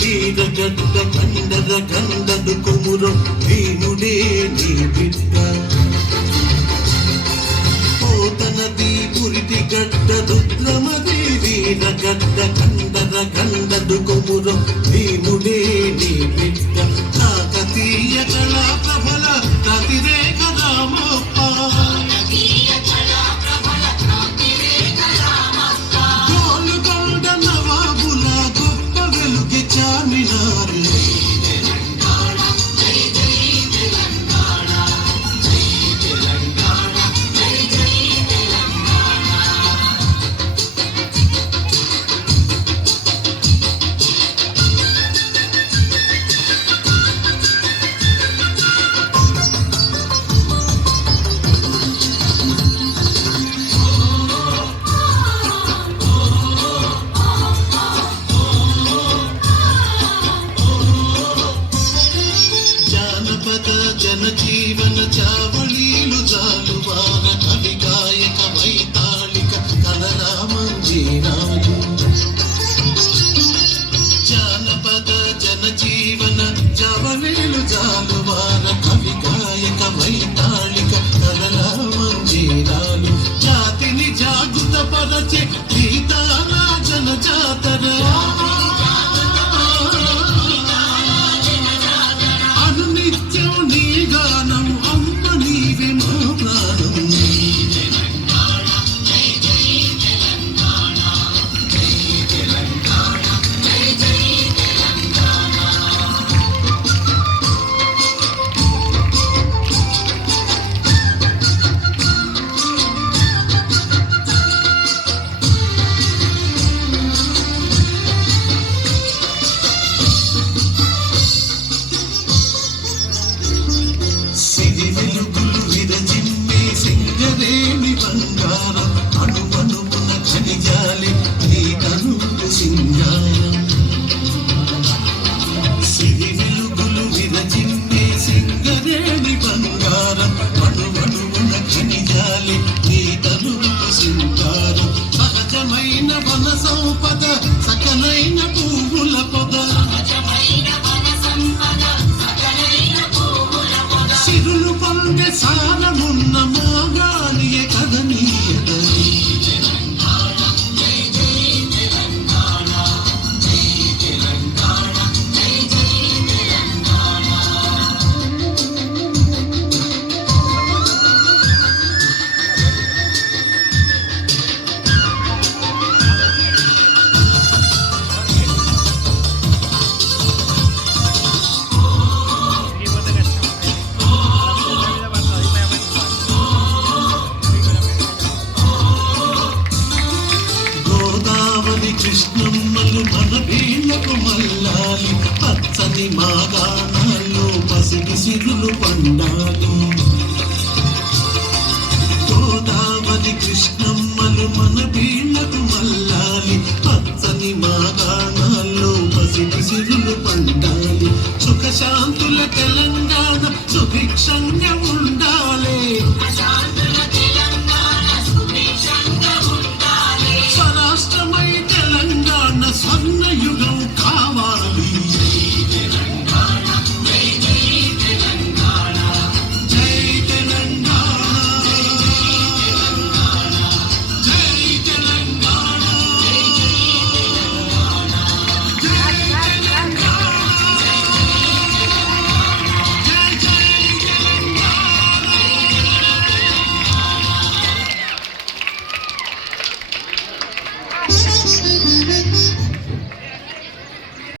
వీరగడ్డ కండర గండదు కొమురం భీముడే నీ బిడ్డ పోతనది పురిటి గడ్డ రుద్రమది వీరగడ్డ కండర గండదు కొమురం భీముడే నీ బిడ్డ కాకతీయ కళా ప్రబల ప్రతిరేక రామప్ప జీవన చావళీలు జాలువార కవి గాయక వైతాళిక కలరామంజీరాజు జానపద జనజీవన చావళీలు జాలువార కవి గాయక వైతాళిక కలరామంజీరాలు జాతిని జాగృత పరచే గీతాల జన జాతర బంగారం అణువణువున ఖనిజాలి నీ కనులు సింగారం సిరి వెలుగులు విరజిమ్మే సింగరేణి బంగారం అణువణువున ఖనిజాలి నీ కనులు సింగారం సహజమైన వన సంపద సకలైన పువ్వుల పొద సిరులు పొందే సారమున్న మోగాలియే కదనీయదని కృష్ణమ్మలు మన వీళ్ళకు మల్లాలి పచ్చని మాగాణాల్లో పసిడి సిరులు పండాలి గోదావరి కృష్ణమ్మలు మన వీళ్ళకు మల్లాలి పచ్చని మాగాణాల్లో పసిడి సిరులు పండాలి సుఖశాంతుల